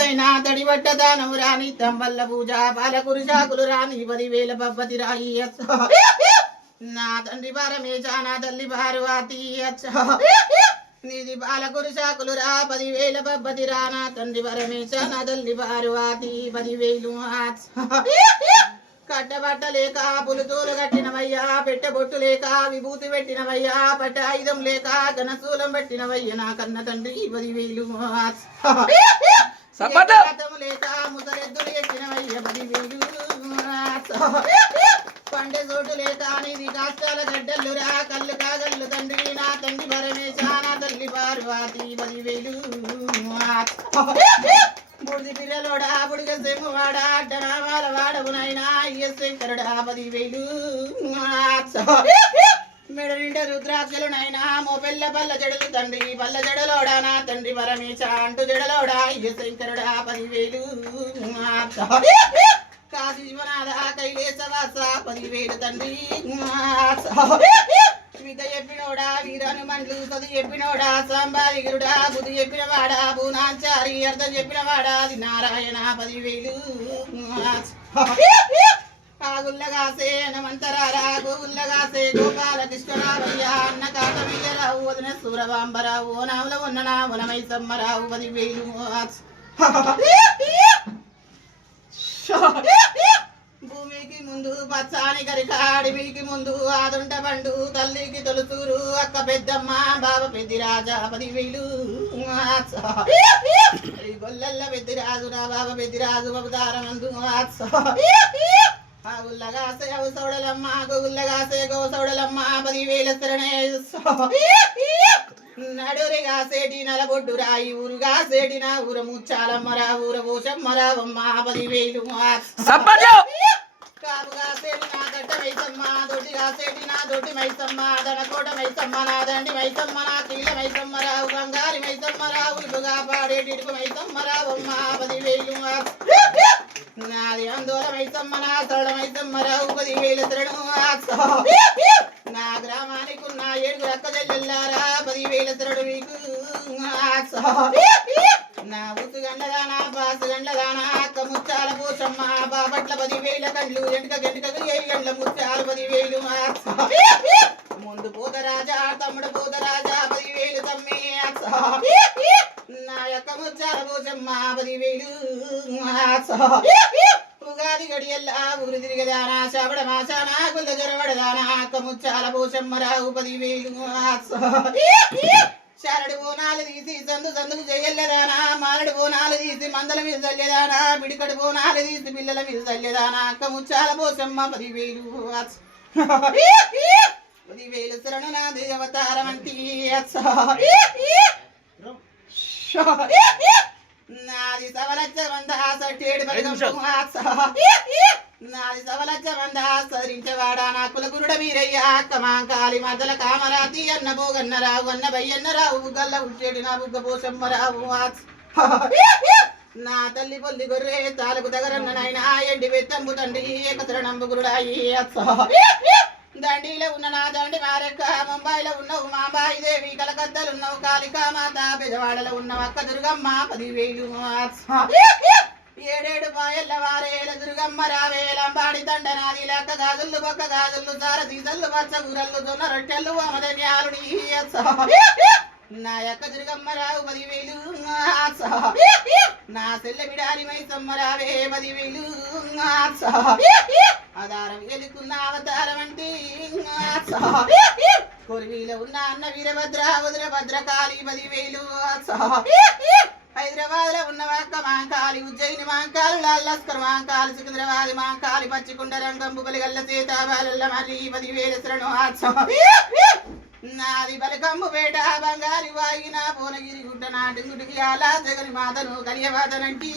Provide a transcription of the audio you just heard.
తైనా తడిబట్ట దానము రాని తంబల్ల పూజ పాలకురు శాకులు రాని 10,000 బబ్బతి రాయి నా తండ్రి భారమేచా నా తల్లి భారువాతి నీది పాలకురు శాకులు రా 10,000 బబ్బతి రా నా తండ్రి భారమేచా నా తల్లి భారువాతి 10,000 కట్టబట్ట లేక పులుతూలు కట్టినవయ్యా పెట్టబొట్టు లేక విభూతి పెట్టినవయ్యా పట్టాయుధం లేక ఘనశూలం పెట్టినవయ్య నా కన్న తండ్రి 10,000 లేక ముసరెద్దులు ఎక్కినవయ్య 10,000 పండే చోటు లేక నీది కాష్టాల గడ్డలు రా కళ్ళు కాగళ్ళు తండ్రి నా తండ్రి పరమేశా నా తల్లి పార్వతి 10,000 బుడిది పిల్లలోడా బుడిగ సెమ్మువాడా అడ్డనామాల వాడవునైనా శంకరుడా 10,000 మెడ నిండా రుద్రాక్షలునైనా మోపెల్ల పల్ల జడలు తండ్రి పల్ల జడలోడా నా తండ్రి పరమేశ అంటు జడలోడా శంకరుడా 10,000 కాశీ విశ్వనాథ కైలేశవాస 10,000 తండ్రి విధ చెప్పినోడా వీరను మండ్లు చదువు చెప్పినోడా సాంబాదిగురుడా బుద్ధి చెప్పినవాడా పూనాచారి అర్థం చెప్పినవాడా అది నారాయణ 10,000 ఆగుల్లగాసే హనుమంతరారా గోగుల్లగాసే గోపాలకృష్ణరావయ్య అన్న కాటమయ్యరావు వదిన సూరవాంబరావు ఓనాముల ఉన్ననా వనమై సమ్మరావు 10,000 భూమికి ముందు పచ్చాని గరికాడిమికి ముందు ఆదుంట పండు తల్లికి తొలుతూరు అక్క పెద్దమ్మ బాబ పెద్దిరాజా 10,000 గొల్లల్ల పెద్దిరాజు నా బాబ పెద్దిరాజు అవతారమందు ఉల్లగాసే అవు సౌడలమ్మ గోగుల్లగాసే గో సౌడలమ్మ 10,000 శరణే నడురిగాసేటి నలబొడ్డు రాయి ఊరుగా సేటి నా ఊర ముచ్చాలమ్మరా ఊర పోషమ్మరావమ్మ 10,000 కాపుగా సేటి నా గడ్డ మైసమ్మ దొడ్డిగా సేటి నా దొడ్డి మైసమ్మ దనకోట మైసమ్మ నా దండి మైసమ్మ నా కీళ్ళ మైసమ్మరావు బంగారి మైసమ్మరావు ఇటుగా పాడేటిడుకు మైసమ్మరావమ్మ 10,000 నాది అందోళ మైసమ్మ నా సరళ మైసమ్మరావు 10,000 శరణు నా గ్రామానికి ఉన్న 7 అక్క చెల్లెల్లారా 10,000 శరణు మీకు నా ఉసుగండ్లదానా బాసుగండ్లదానా అక్క ముచ్చాల పోషమ్మ బాపట్ల 10,000 కండ్లు ఎంటక గంటకు 7 గంటల ముచ్చాలు 10,000 ముందు పోతరాజా తమ్ముడు పోతరాజా 10,000 తమ్మి నా యొక్క ముచ్చాల పోషమ్మ 10,000 ఉగాది గడియల్లా ఊరు తిరిగదానా శాబడ మాసానా గుల్ల జొరబడదానా అక్క ముచ్చాల పోషమ్మరావు 10,000 శారడి బోనాలు తీసి సందుకు చెయ్యలేదానా మారడి బోనాలు తీసి మందల మీద చల్లేదానా పిడికడి బోనాలు తీసి పిల్లల మీద చల్లేదానా అక్క ముచ్చాల పోషమ్మ 10,000 శరణు నా దేవతారం అంటే నాది సవలచ్చ మంద సట్టేడు నాది సవలచ్చ మంద సరించవాడా నా కులగురుడ వీరయ్య అక్క మాంకాలి మదల కామరాతి అన్న పోగన్నరావు అన్న బయ్యన్నరావు గల్ల ఉట్టేటి నా బుగ్గ పోషమ్మరావు నా తల్లి పొల్లి గొర్రె తాలకు దగ్గరన్న నాయన ఎండి వెత్తంబు తండ్రి ఏకశరణంబు గురుడాయి దండిలో ఉన్న నా దండి మారెక్క ముంబైలో ఉన్నవు మా బాయిదేవి కలకత్తలు ఉన్నవు కాళికా మాత పెదవాడలో ఉన్నవు అక్క దుర్గమ్మ 10,000 7 పాయల్ల వారేల దుర్గమ్మ రావేలంబాడి దండనాది లెక్క గాజులు బొక్క గాజులు సారదీసల్లు పచ్చ కూరళ్ళు జొన్న రొట్టెలు అమదన్యాలు నా యొక్క దుర్గమ్మ రావు 10,000 నా సెల్ల బిడారి మైసమ్మ రావే 10,000 ఆధారం ఎలుకున్న అవతారం అంటే కొరివిలో ఉన్న అన్న వీరభద్ర వదిన భద్రకాళి 10,000 హైదరాబాద్ లో ఉన్న అక్క మాంకాలి ఉజ్జయిని మాంకాలు లాల్లస్కర్ మాంకాలి సికింద్రాబాద్ మాంకాలి పచ్చికుండ రంగం బుగలిగల్ల సీతాబాలల్ల మరి 10,000 శరణు నాది బలకంబు వేట బంగారి వాయిన భువనగిరి గుడ్డ నాటి గుడికి అలా జగని మాతను కలియవాదనంటి